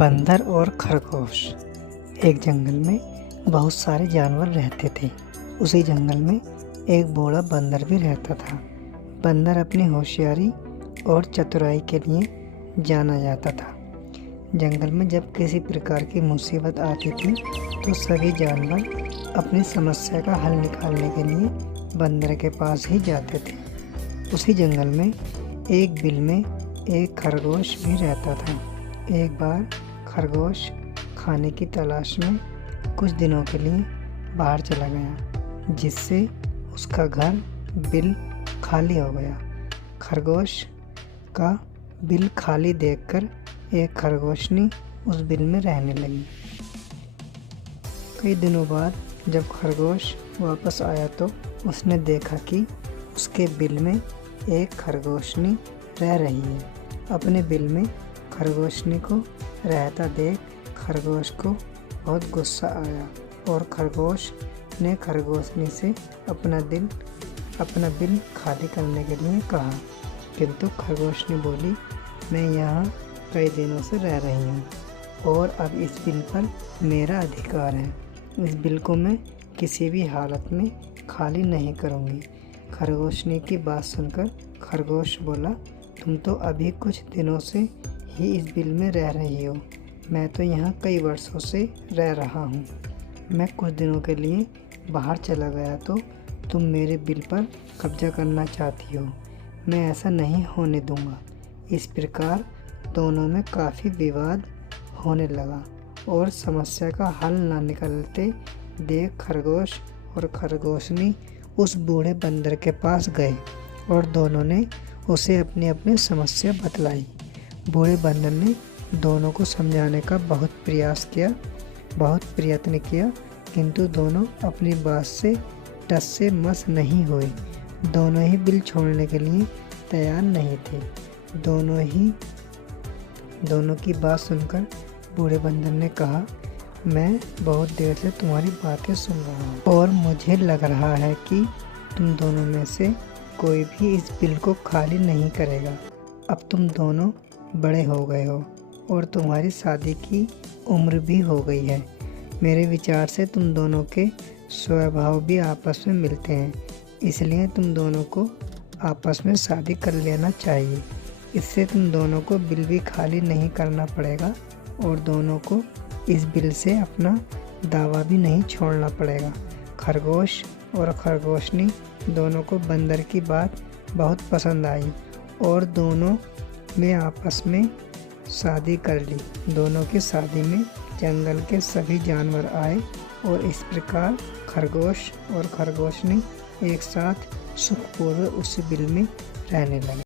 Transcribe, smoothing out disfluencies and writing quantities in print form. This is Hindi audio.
बंदर और खरगोश। एक जंगल में बहुत सारे जानवर रहते थे। उसी जंगल में एक बूढ़ा बंदर भी रहता था। बंदर अपनी होशियारी और चतुराई के लिए जाना जाता था। जंगल में जब किसी प्रकार की मुसीबत आती थी तो सभी जानवर अपनी समस्या का हल निकालने के लिए बंदर के पास ही जाते थे। उसी जंगल में एक बिल में एक खरगोश भी रहता था। एक बार खरगोश खाने की तलाश में कुछ दिनों के लिए बाहर चला गया, जिससे उसका घर बिल खाली हो गया। खरगोश का बिल खाली देखकर एक खरगोशनी उस बिल में रहने लगी। कई दिनों बाद जब खरगोश वापस आया तो उसने देखा कि उसके बिल में एक खरगोशनी रह रही है। अपने बिल में खरगोशनी को रहता देख खरगोश को बहुत गुस्सा आया और खरगोश ने खरगोशनी से अपना बिल खाली करने के लिए कहा, किंतु खरगोशनी बोली, मैं यहाँ कई दिनों से रह रही हूँ और अब इस बिल पर मेरा अधिकार है। इस बिल को मैं किसी भी हालत में खाली नहीं करूँगी। खरगोशनी की बात सुनकर खरगोश बोला, तुम तो अभी कुछ दिनों से ही इस बिल में रह रही हो। मैं तो यहाँ कई वर्षों से रह रहा हूँ। मैं कुछ दिनों के लिए बाहर चला गया तो तुम मेरे बिल पर कब्जा करना चाहती हो। मैं ऐसा नहीं होने दूँगा। इस प्रकार दोनों में काफ़ी विवाद होने लगा और समस्या का हल ना निकलते देख खरगोश और खरगोशनी उस बूढ़े बंदर के पास गए और दोनों ने उसे अपनी अपनी समस्या बतलाई। बूढ़े बंदर ने दोनों को समझाने का बहुत प्रयत्न किया, किंतु दोनों अपनी बात से टस से मस नहीं हुए। दोनों ही बिल छोड़ने के लिए तैयार नहीं थे। दोनों की बात सुनकर बूढ़े बंदर ने कहा, मैं बहुत देर से तुम्हारी बातें सुन रहा हूँ और मुझे लग रहा है कि तुम दोनों में से कोई भी इस बिल को खाली नहीं करेगा। अब तुम दोनों बड़े हो गए हो और तुम्हारी शादी की उम्र भी हो गई है। मेरे विचार से तुम दोनों के स्वभाव भी आपस में मिलते हैं, इसलिए तुम दोनों को आपस में शादी कर लेना चाहिए। इससे तुम दोनों को बिल भी खाली नहीं करना पड़ेगा और दोनों को इस बिल से अपना दावा भी नहीं छोड़ना पड़ेगा। खरगोश और खरगोशनी दोनों को बंदर की बात बहुत पसंद आई और दोनों ने आपस में शादी कर ली। दोनों की शादी में जंगल के सभी जानवर आए और इस प्रकार खरगोश और खरगोशनी एक साथ सुखपूर्वक उस बिल में रहने लगे।